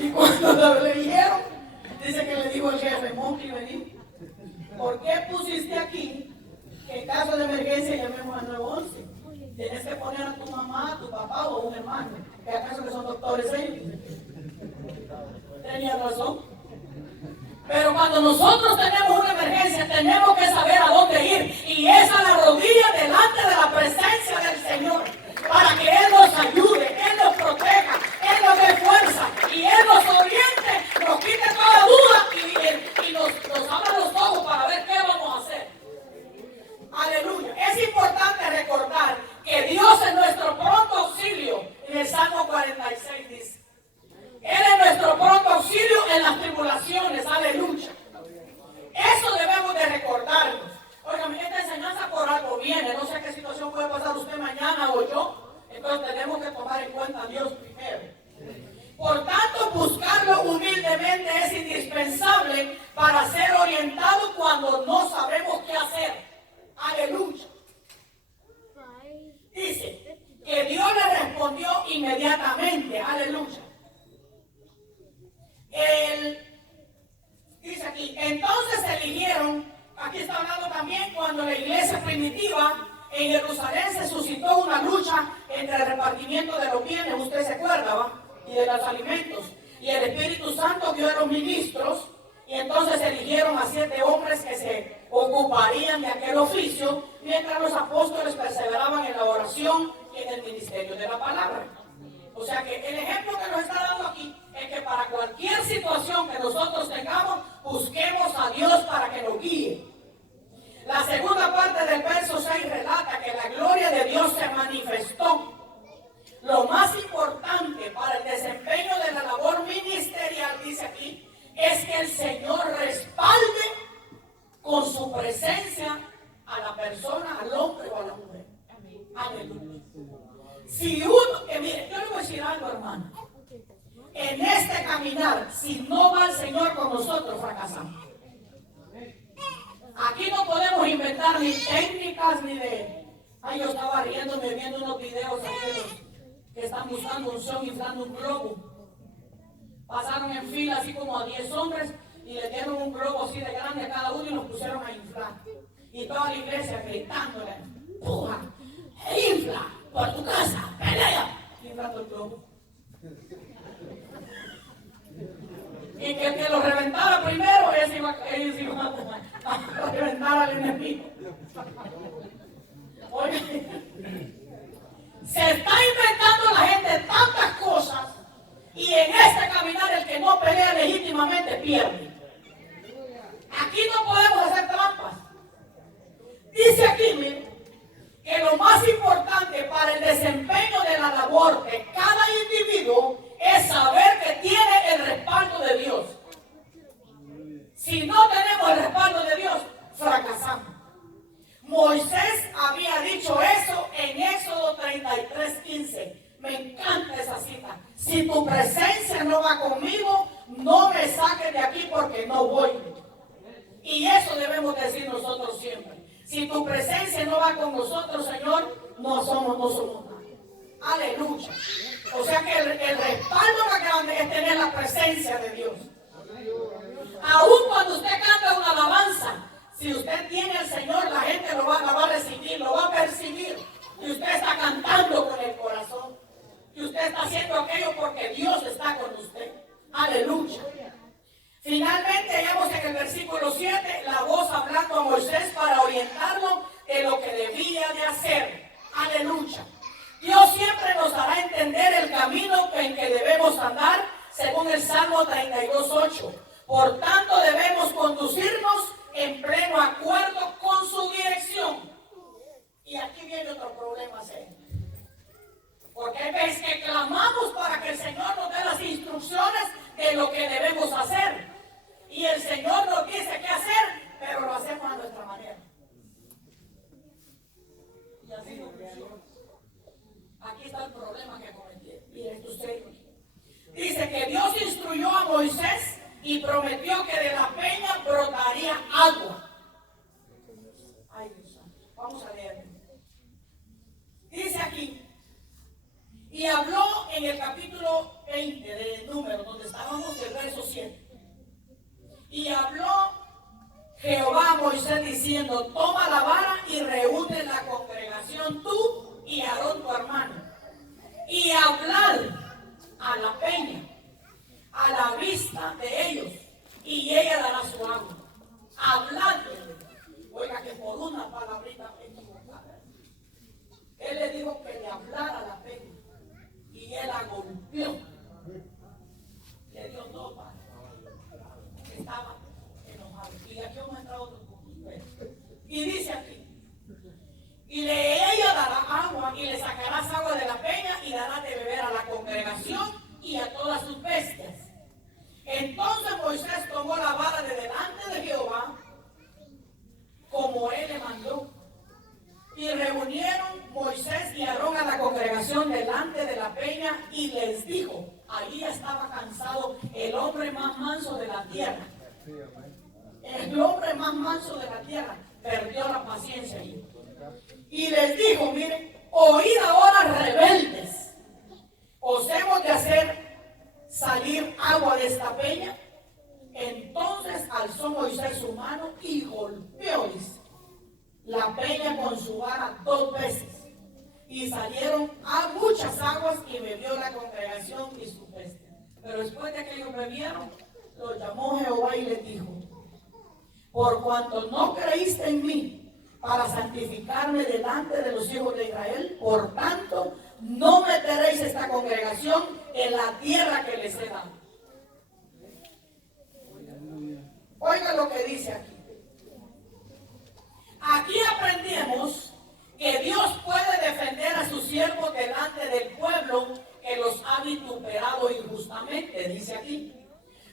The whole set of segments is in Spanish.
Y cuando lo leyeron, dice que le dijo el jefe: Monkey, vení, ¿por qué pusiste aquí que en caso de emergencia llamemos al 911? Tienes que poner a tu mamá, a tu papá o a un hermano, que acaso que son doctores ellos. Tenía razón. Pero cuando nosotros tenemos una emergencia, tenemos que saber a dónde ir, y es a la rodilla delante de la presencia del Señor, para que Él nos ayude, Él nos proteja, Él nos dé fuerza, y Él nos oriente, nos quite toda duda y nos abra los ojos para ver qué vamos a hacer. Aleluya. Es importante recordar que Dios es nuestro pronto auxilio. En el Salmo 46 dice: Él es nuestro pronto auxilio en las tribulaciones. Aleluya. Eso debemos de recordarnos. Oigan, esta enseñanza por algo viene. No sé qué situación puede pasar usted mañana o yo. Entonces tenemos que tomar en cuenta a Dios primero. Por tanto, buscarlo humildemente es indispensable para ser orientado cuando no sabemos qué hacer. Aleluya. Dice que Dios le respondió inmediatamente. Aleluya. Dice aquí: entonces eligieron. Aquí está hablando también cuando la iglesia primitiva en Jerusalén se suscitó una lucha entre el repartimiento de los bienes, usted se acuerda, ¿va? Y de los alimentos. Y el Espíritu Santo dio a los ministros, y entonces eligieron a 7 hombres que se ocuparían de aquel oficio, mientras los apóstoles perseveraban en la oración y en el ministerio de la palabra. O sea que el ejemplo que nos está dando aquí es que para cualquier situación que nosotros tengamos, busquemos a Dios para que nos guíe. La segunda parte del verso 6 relata que la gloria de Dios se manifestó. Lo más importante para el desempeño de la labor ministerial, dice aquí, es que el Señor respalde con su presencia a la persona, al hombre o a la mujer. Aleluya. Si uno, mire, yo le voy a decir algo, hermano. En este caminar, si no va el Señor con nosotros, fracasamos. Aquí no podemos inventar ni técnicas ni de... Ay, yo estaba riéndome viendo unos videos aquellos que están buscando un son inflando un globo. Pasaron en fila así como a 10 hombres y le dieron un globo así de grande a cada uno y los pusieron a inflar. Y toda la iglesia gritándole: ¡empuja! ¡Infla! ¡Por tu casa! ¡Pelea! Inflando el globo. Y que el que lo reventara primero, ellos iban a reventar al enemigo. Oye, se está inventando la gente tantas cosas, y en este caminar el que no pelea legítimamente pierde. Aquí no podemos hacer trampas. Dice aquí, miren, que lo más importante para el desempeño de la labor de cada individuo es saber que tiene el respaldo de Dios. Si no tenemos el respaldo de Dios, fracasamos. Moisés había dicho eso en Éxodo 33:15. Me encanta esa cita. Si tu presencia no va conmigo, no me saques de aquí porque no voy. Y eso debemos decir nosotros siempre. Si tu presencia no va con nosotros, Señor, no somos nada. Aleluya. O sea que el respaldo más grande es tener la presencia de Dios. Aún cuando usted canta una alabanza, si usted tiene al Señor, la gente la va a recibir, lo va a percibir. Y usted está cantando con el corazón. Y usted está haciendo aquello porque Dios está con usted. Aleluya. Finalmente, hallamos en el versículo 7 la voz hablando a Moisés para orientarlo en lo que debía de hacer. Aleluya. Dios siempre nos hará entender el camino en que debemos andar, según el Salmo 32:8. Por tanto, debemos conducirnos en pleno acuerdo con su dirección. Y aquí viene otro problema serio. Porque hay veces que clamamos para que el Señor nos dé las instrucciones de lo que debemos hacer. Y el Señor nos dice qué hacer, pero lo hacemos a nuestra manera. Y así no funciona. Aquí está el problema que cometí. Mire, esto es serio. Dice que Dios instruyó a Moisés y prometió que de la peña brotaría agua. Ay, Dios santo. Vamos a leer. Dice aquí, y habló en el capítulo capítulo 20 de Números, donde estábamos, el verso 7. Y habló Jehová a Moisés diciendo: toma la vara y reúne la congregación tú y Aarón tu hermano, y hablad a la peña a la vista de ellos, y ella dará su agua. Habladle. Oiga, que por una palabrita equivocada, él le dijo que le hablara a la peña, y él la golpeó. Le dio dos palos. Estaba enojado. Y aquí vamos a entrar otro poquito. Y dice aquí: y ella dará agua, y le sacarás agua de la peña, y dará de beber a la congregación y a todas sus bestias. Entonces Moisés tomó la vara de delante de Jehová, como él le mandó, y reunieron Moisés y Aarón a la congregación delante de la peña, y les dijo: allí estaba cansado el hombre más manso de la tierra. El hombre más manso de la tierra perdió la paciencia allí. Y les dijo: miren, oíd ahora, rebeldes, os hemos de hacer salir agua de esta peña. Entonces alzó Moisés su mano y golpeó, dice, la peña con su vara 2 veces, y salieron a muchas aguas, y bebió la congregación y su bestia. Pero después de que ellos bebieron, los llamó Jehová y les dijo: por cuanto no creíste en mí para santificarme delante de los hijos de Israel, por tanto no meteréis esta congregación en la tierra que les he dado. Oiga lo que dice aquí. Aquí aprendemos que Dios puede defender a sus siervos delante del pueblo que los ha vituperado injustamente, dice aquí.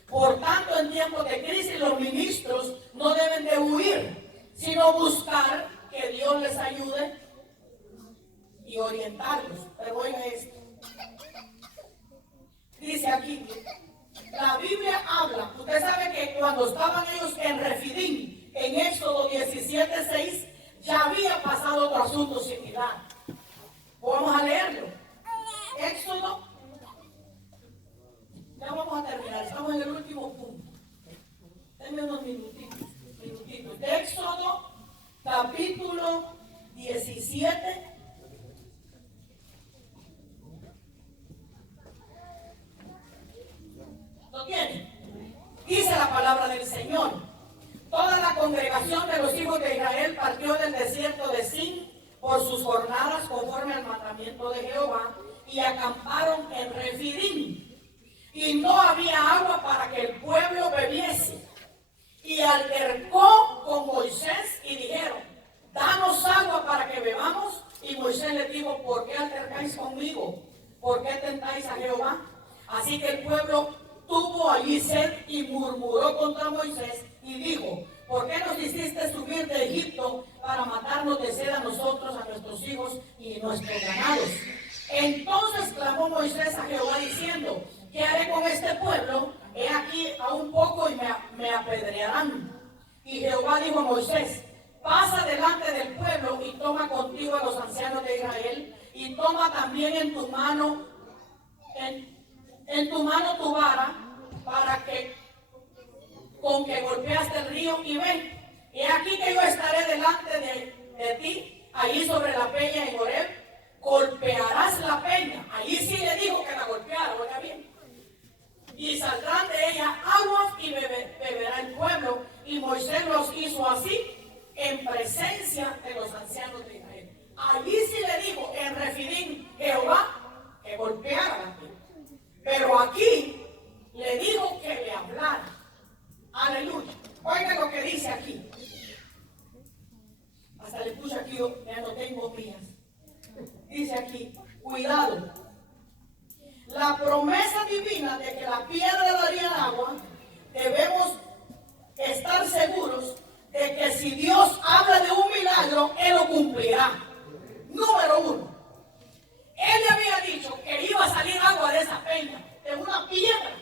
Por tanto, en tiempos de crisis, los ministros no deben de huir, sino buscar que Dios les ayude y orientarlos. Pero oiga esto. Dice aquí, la Biblia habla, usted sabe que cuando estaban ellos en Refidim, en Éxodo 17:6, ya había pasado otro asunto similar. Vamos a leerlo. Éxodo, ya vamos a terminar, estamos en el último punto. Denme unos minutitos. Éxodo, capítulo 17. ¿Lo tiene? Dice la palabra del Señor: toda la congregación de los hijos de Israel partió del desierto de Sin por sus jornadas conforme al mandamiento de Jehová, y acamparon en Refidim. Y no había agua para que el pueblo bebiese. Y altercó con Moisés y dijeron: danos agua para que bebamos. Y Moisés les dijo: ¿por qué altercáis conmigo? ¿Por qué tentáis a Jehová? Así que el pueblo tuvo allí sed y murmuró contra Moisés y dijo: ¿por qué nos hiciste subir de Egipto para matarnos de sed a nosotros, a nuestros hijos y nuestros ganados? Entonces clamó Moisés a Jehová diciendo: ¿qué haré con este pueblo? He aquí aún poco y me apedrearán. Y Jehová dijo a Moisés: pasa delante del pueblo y toma contigo a los ancianos de Israel, y toma también en tu mano tu vara, para que con que golpeaste el río, y ven, he aquí que yo estaré delante de ti, allí sobre la peña en Horeb, golpearás la peña. Allí sí le dijo que la golpeara, oiga bien. Y saldrán de ella aguas y beberá el pueblo. Y Moisés los hizo así en presencia de los ancianos de Israel. Allí sí le dijo en Refidim Jehová que golpeara la peña. Pero aquí le dijo que le hablara. Aleluya. Oiga lo que dice aquí. Hasta le puse aquí, ya no tengo mías. Dice aquí, cuidado. La promesa divina de que la piedra daría agua, debemos estar seguros de que si Dios habla de un milagro, Él lo cumplirá. Número 1. Él le había dicho que iba a salir agua de esa peña, de una piedra.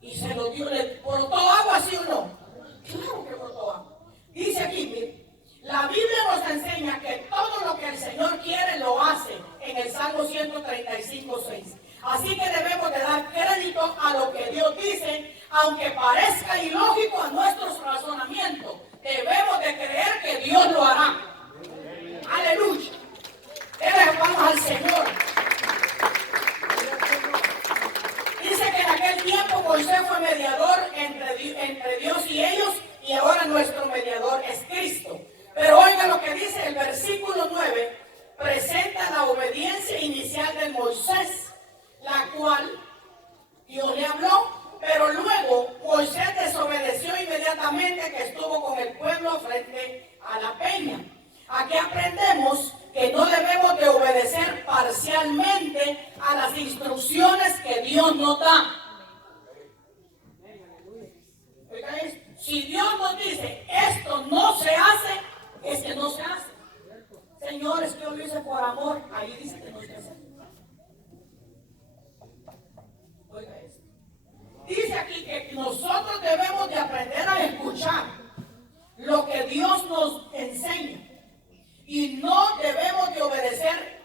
Y se lo dio, ¿le brotó agua, sí o no? Claro que brotó agua. Dice aquí, mire, la Biblia nos enseña que todo lo que el Señor quiere lo hace en el Salmo 135:6. Así que debemos de dar crédito a lo que Dios dice, aunque parezca ilógico a nuestros razonamientos. Debemos de creer que Dios lo hará. Aleluya. Vamos al Señor. Dice que en aquel tiempo Moisés fue mediador entre Dios y ellos, y ahora nuestro mediador es Cristo. Pero oiga lo que dice el versículo 9, presenta la obediencia inicial de Moisés, la cual Dios le habló, pero luego Moisés desobedeció inmediatamente que estuvo con el pueblo frente a la peña. Aquí aprendemos que no debemos de obedecer parcialmente a las instrucciones que Dios nos da. Si Dios nos dice, esto no se hace, es que no se hace. Señores, que yo lo hice por amor, ahí dice que no se hace. Oiga esto. Dice aquí que nosotros debemos de aprender a escuchar lo que Dios nos enseña. Y no debemos de obedecer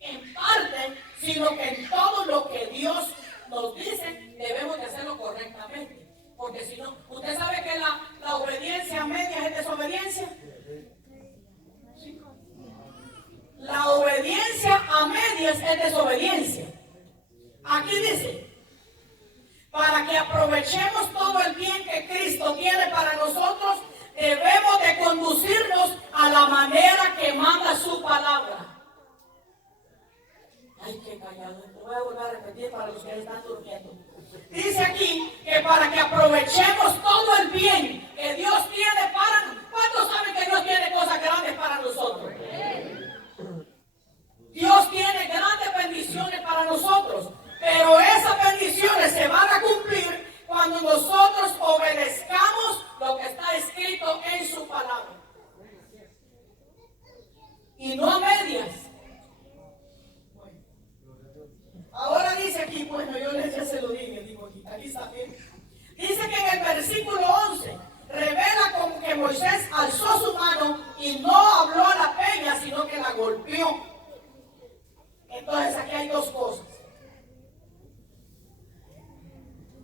en parte, sino que en todo lo que Dios nos dice, debemos de hacerlo correctamente. Porque si no, ¿usted sabe que la obediencia a medias es desobediencia? ¿Sí? La obediencia a medias es desobediencia. Aquí dice, para que aprovechemos todo el bien que Cristo tiene para nosotros, debemos de conducirnos a la manera que manda su palabra. Ay, qué callado. Lo voy a volver a repetir para los que están durmiendo. Dice aquí que para que aprovechemos todo el bien que Dios tiene para nosotros. ¿Cuántos saben que Dios tiene cosas grandes para nosotros? Dios tiene grandes bendiciones para nosotros. Pero esas bendiciones se van a cumplir cuando nosotros obedezcamos lo que está escrito en su palabra. Y no a medias. Ahora dice aquí, bueno, yo ya se lo dije, digo aquí está bien. Dice que en el versículo 11 revela como que Moisés alzó su mano y no habló a la peña, sino que la golpeó. Entonces aquí hay dos cosas.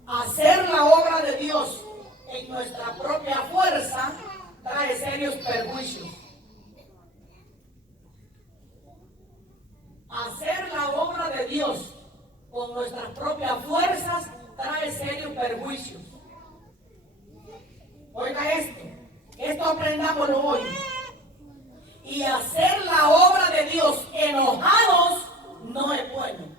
Hacer la obra de Dios en nuestra propia fuerza trae serios perjuicios. Hacer la obra de Dios con nuestras propias fuerzas trae serios perjuicios. Oiga esto aprendámoslo hoy. Y hacer la obra de Dios enojados no es bueno.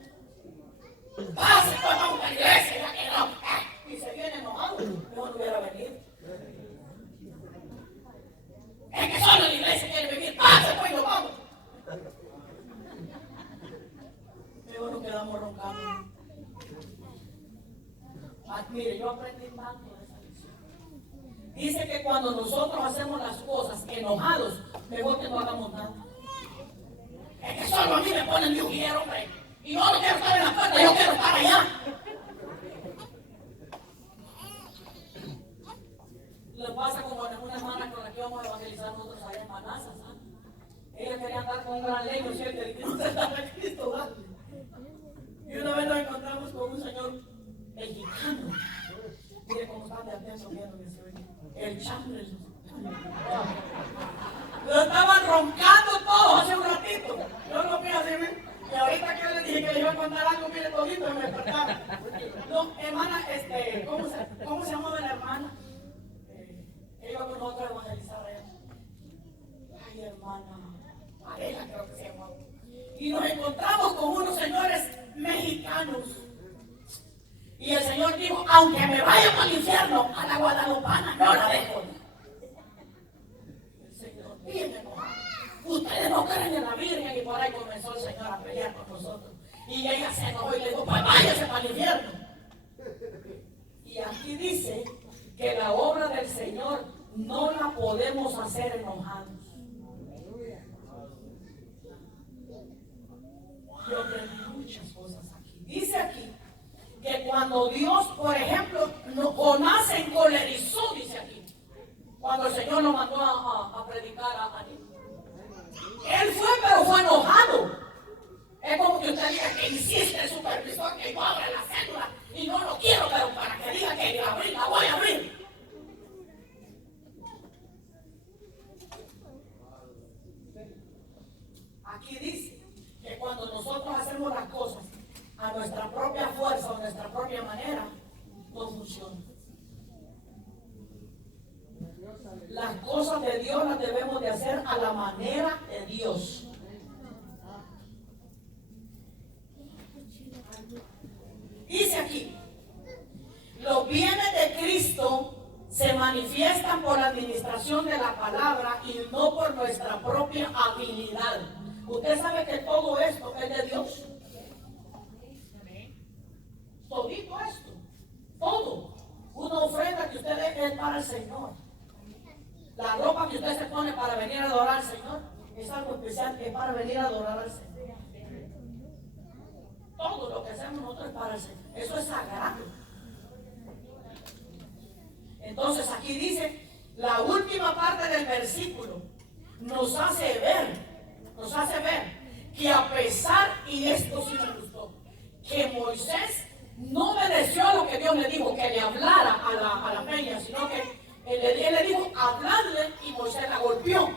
Pase, vamos a la iglesia, ya que no. Y se viene enojado, mejor no hubiera venido. Es que solo la iglesia quiere venir. Pase, pues nos vamos. Luego nos quedamos roncando. Mire, yo aprendí tanto de esa lección. Dice que cuando nosotros hacemos las cosas enojados, mejor que no hagamos nada. Es que solo a mí me ponen de ujier, hombre. Y yo no quiero estar en la puerta, yo quiero estar allá. Le pasa como a una hermana con la que íbamos a evangelizar nosotros allá en Manazas. Ella quería andar con un gran leño, ¿cierto? Y no se estaba Cristo, ¿verdad? Y una vez nos encontramos con un señor mexicano. Mire cómo están de atentos viendo que se ve. El chambre. Lo estaban roncando todos hace un ratito. Yo lo vi así, y ahorita que yo le dije que le iba a contar algo, mire todito, me despertaron. No, hermana, ¿cómo se llamaba la hermana? Ella iba con nosotros a evangelizar a ella. Ay, hermana, Adela creo que se llamaba. Y nos encontramos con unos señores mexicanos. Y el Señor dijo, aunque me vaya para el infierno, a la guadalupana no la dejo. El Señor, bien enojado. Ustedes no creen en la Virgen. Y por ahí comenzó el Señor a pelear con nosotros. Y ella se enojó y le dijo, pues váyase para el infierno. Y aquí dice que la obra del Señor no la podemos hacer enojados. Yo aprendí muchas cosas aquí. Dice aquí que cuando Dios, por ejemplo, Jonás se encolerizó, dice aquí, cuando el Señor lo mandó a predicar a Nínive. Él fue, pero fue enojado. Es como que usted diga que insiste el supervisor que yo abra la cédula y no lo quiero, pero para que diga que la voy a abrir. Aquí dice que cuando nosotros hacemos las cosas a nuestra propia fuerza o a nuestra propia manera, no funciona. Las cosas de Dios las debemos de hacer a la manera de Dios. Dice aquí, los bienes de Cristo se manifiestan por la administración de la palabra y no por nuestra propia habilidad. Usted sabe que todo esto es de Dios. Todito esto, todo. Una ofrenda que usted dé es para el Señor. La ropa que usted se pone para venir a adorar al Señor es algo especial, es para venir a adorar al Señor. Todo lo que hacemos nosotros es para el Señor. Eso es sagrado. Entonces aquí dice, la última parte del versículo nos hace ver que a pesar, y esto sí me gustó, que Moisés no obedeció a lo que Dios le dijo, que le hablara a la peña, sino que él le dijo hablarle y Moisés la golpeó.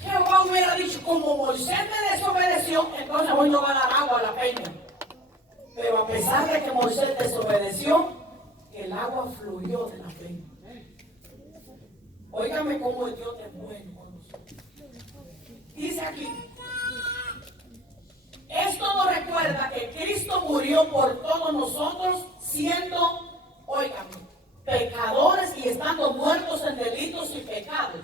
Jehová hubiera dicho, como Moisés me desobedeció, entonces voy yo a dar agua a la peña. Pero a pesar de que Moisés desobedeció, el agua fluyó de la peña. Óigame cómo el Dios es bueno con nosotros. Dice aquí, esto nos recuerda que Cristo murió por todos nosotros siendo, óigame, pecadores y estando muertos en delitos y pecados.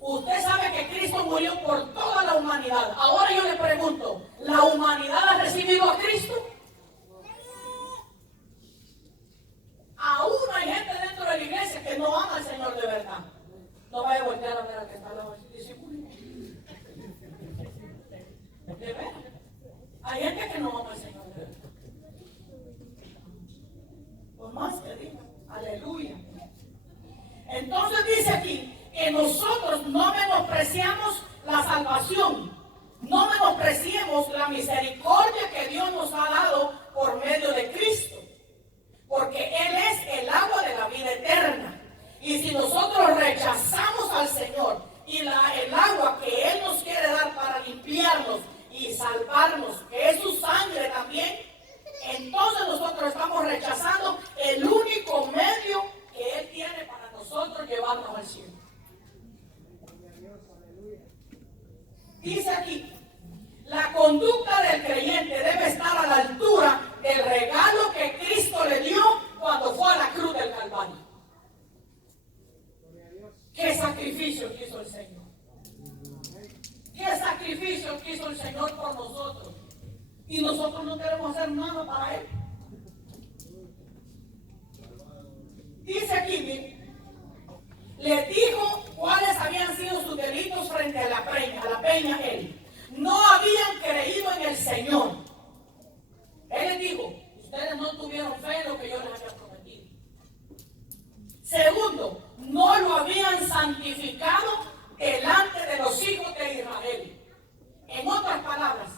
Usted sabe que Cristo murió por toda la humanidad. Ahora yo le pregunto, ¿la humanidad ha recibido a Cristo? Aún hay gente dentro de la iglesia que no ama al Señor de verdad. No vaya a voltear a ver al que está al lado y dice, ¿de verdad? Hay gente que no ama al Señor de verdad. Por más que diga, aleluya. Entonces dice aquí que nosotros no menospreciamos la salvación, no menospreciemos la misericordia que Dios nos ha dado por medio de Cristo, porque Él es el agua de la vida eterna. Y si nosotros rechazamos al Señor y el agua que Él nos quiere dar para limpiarnos y salvarnos, que es su sangre también, entonces nosotros estamos rechazando el único medio que Él tiene para nosotros llevarnos al cielo. Dice aquí, la conducta del creyente debe estar a la altura del regalo que Cristo le dio cuando fue a la cruz del Calvario. ¿Qué sacrificio hizo el Señor? ¿Qué sacrificio hizo el Señor por nosotros? Y nosotros no queremos hacer nada para Él. Dice aquí, miren, le dijo cuáles habían sido sus delitos frente a la peña él. No habían creído en el Señor. Él les dijo, ustedes no tuvieron fe en lo que yo les había prometido. Segundo, no lo habían santificado delante de los hijos de Israel. En otras palabras,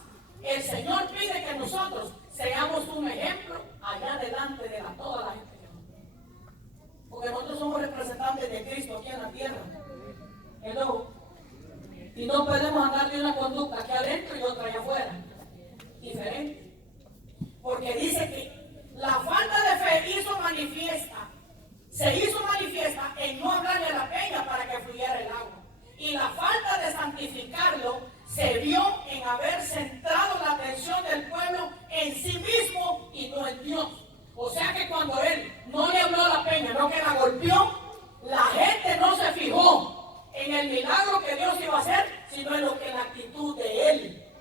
el Señor pide que nosotros seamos un ejemplo allá delante de toda la gente. Porque nosotros somos representantes de Cristo aquí en la tierra. Hello. Y no podemos andar de una conducta aquí adentro y otra allá afuera. Diferente. Porque dice que la falta de fe se hizo manifiesta en no hablarle a la peña para que fluyera el agua. Y la falta de santificarlo se vio en haber centrado la atención del pueblo en sí mismo y no en Dios. O sea que cuando él no le habló a la peña, no que la golpeó, la gente no se fijó en el milagro que Dios iba a hacer, sino en lo que la actitud de él.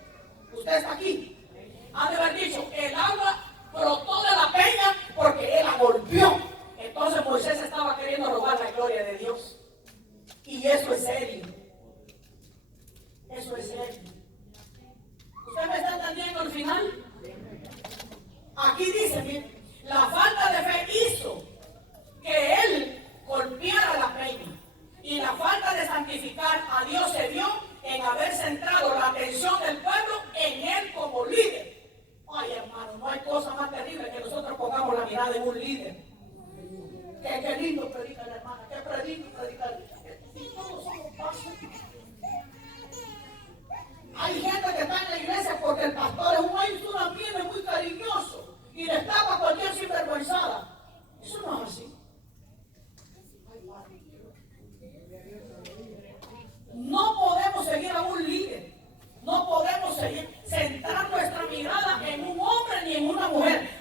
Usted está aquí. Ha de haber dicho, el agua brotó de la peña porque él la golpeó. Entonces Moisés estaba queriendo robar la gloria de Dios. Y eso es serio. Eso es serio. ¿Usted me está entendiendo al final? Aquí dice, miren, la falta de fe hizo que él golpeara la peña. Y la falta de santificar a Dios se vio en haber centrado la atención del pueblo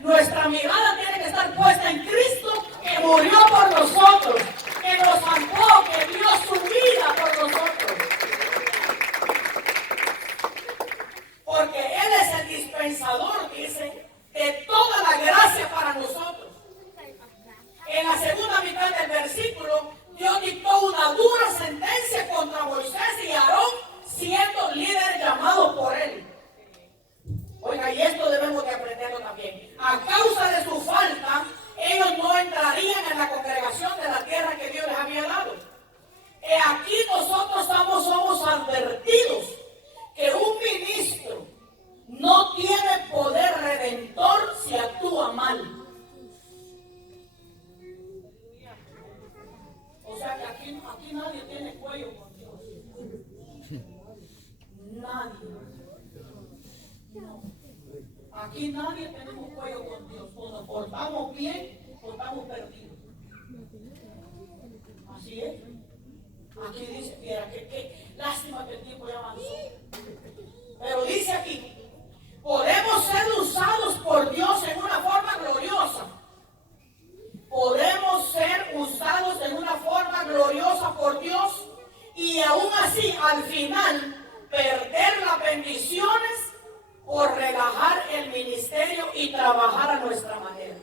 Nuestra mirada tiene que estar puesta en Cristo, que murió por nosotros, que nos amó, que dio su vida por nosotros. Porque Él es el dispensador, dice, de toda la gracia para nosotros. En la segunda mitad del versículo, Dios dictó una dura sentencia contra Moisés y Aarón, siendo líderes llamados por Él. Oiga, y esto debemos de aprenderlo también. A causa de su falta, ellos no entrarían en la congregación de la tierra que Dios les había dado. Aquí nosotros somos advertidos que un ministro no tiene poder redentor si actúa mal. O sea que aquí nadie tiene cuello con Dios. Nadie. No. Aquí nadie tenemos cuello con Dios. O nos portamos bien o estamos perdidos. Así es. Aquí dice, mira, que lástima que el tiempo ya avanzó. Pero dice aquí, podemos ser usados por Dios en una forma gloriosa. Podemos ser usados en una forma gloriosa por Dios y aún así al final perder las bendiciones por relajar el ministerio y trabajar a nuestra manera.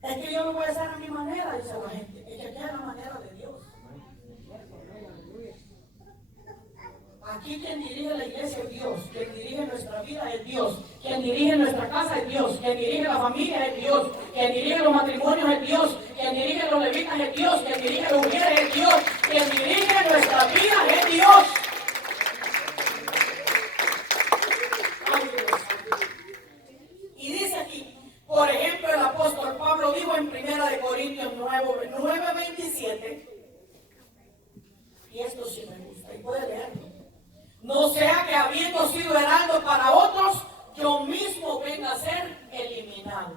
Es que yo no voy a hacer a mi manera, dice la gente. Es que es la manera de Dios. Aquí quien dirige la iglesia es Dios, quien dirige nuestra vida es Dios, quien dirige nuestra casa es Dios, quien dirige la familia es Dios, quien dirige los matrimonios es Dios, quien dirige los levitas es Dios, quien dirige las mujeres es Dios, quien dirige nuestra vida es Dios. Ay, Dios. Y dice aquí, por ejemplo, el apóstol Pablo dijo en 1 Corintios 9:27, y esto sí me gusta, y puede leerlo. No sea que habiendo sido heraldo para otros, yo mismo venga a ser eliminado.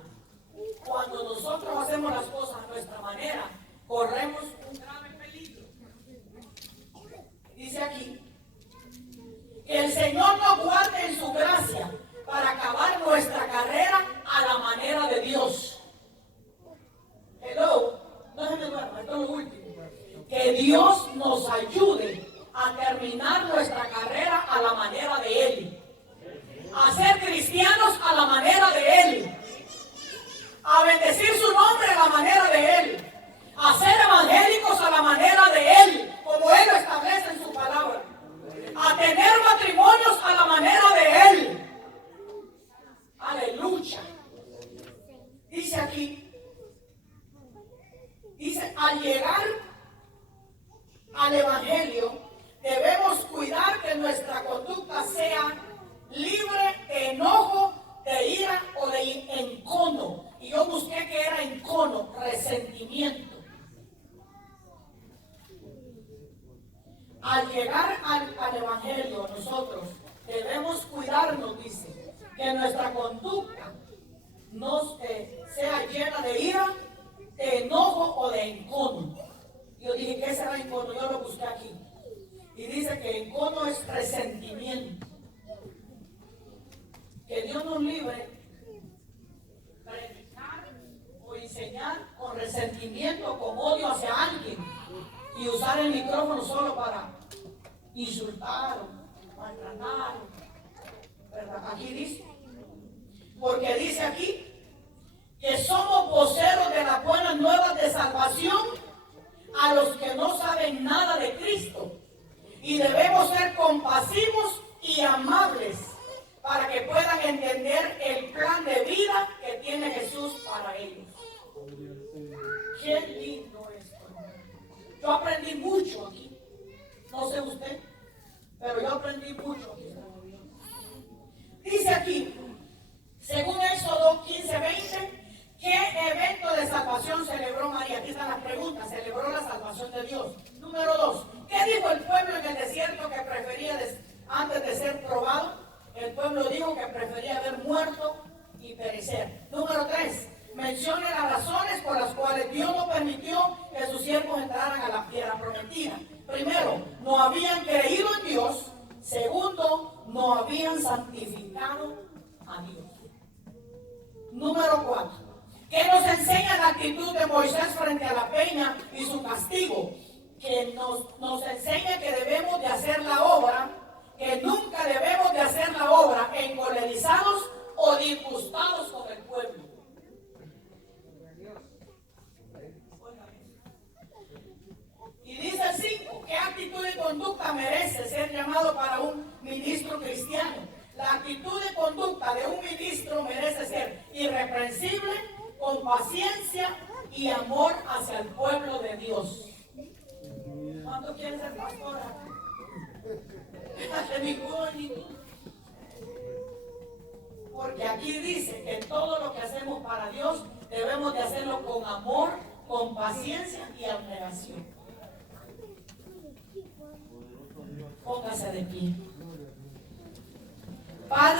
Cuando nosotros hacemos las cosas a nuestra manera, corremos un grave peligro. Dice aquí, que el Señor nos guarde en su gracia para acabar nuestra carrera a la manera de Dios. Hello, no se me duerma, esto es lo último. Que Dios nos ayude a terminar nuestra carrera a la manera de Él, a ser cristianos a la manera de Él, a bendecir su nombre a la manera de Él, a ser evangélicos a la manera de Él, como Él lo establece en su palabra, a tener matrimonios a la manera de Él. Aleluya. Dice aquí, dice, al llegar al evangelio, debemos cuidar que nuestra conducta sea libre de enojo, de ira o de encono. Y yo busqué que era encono, resentimiento. Al llegar al evangelio, nosotros debemos cuidarnos, dice, que nuestra conducta no sea llena de ira, de enojo o de encono. Yo dije, ¿qué será encono? Yo lo busqué aquí. Y dice que encono es resentimiento. Que Dios nos libre predicar o enseñar con resentimiento, con odio hacia alguien y usar el micrófono solo para insultar o maltratar. ¿Verdad? Aquí dice, porque dice aquí que somos voceros de las buenas nuevas de salvación a los que no saben nada de Cristo. Y debemos ser compasivos y amables para que puedan entender el plan de vida que tiene Jesús para ellos. Qué lindo esto. Yo aprendí mucho aquí. No sé usted, pero yo aprendí mucho aquí. Dice aquí, según Éxodo 15:20, ¿qué evento de salvación celebró María? Aquí están las preguntas. Celebró la salvación de Dios. Número 2. ¿Qué dijo el pueblo en el desierto que prefería antes de ser probado? El pueblo dijo que prefería haber muerto y perecer. Número 3. Mencione las razones por las cuales Dios no permitió que sus siervos entraran a la tierra prometida. Primero, no habían creído en Dios. Segundo, no habían santificado a Dios. Número 4. ¿Qué nos enseña la actitud de Moisés frente a la peña y su castigo? Que nos enseña que debemos de hacer la obra, que nunca debemos de hacer la obra encolerizados o disgustados con el pueblo. Y dice el 5, ¿qué actitud y conducta merece ser llamado para un ministro cristiano? La actitud y conducta de un ministro merece ser irreprensible, con paciencia y amor hacia el pueblo de Dios. ¿Cuántos quieren ser pastora? Porque aquí dice que todo lo que hacemos para Dios debemos de hacerlo con amor, con paciencia y abnegación. Póngase de pie. Padre,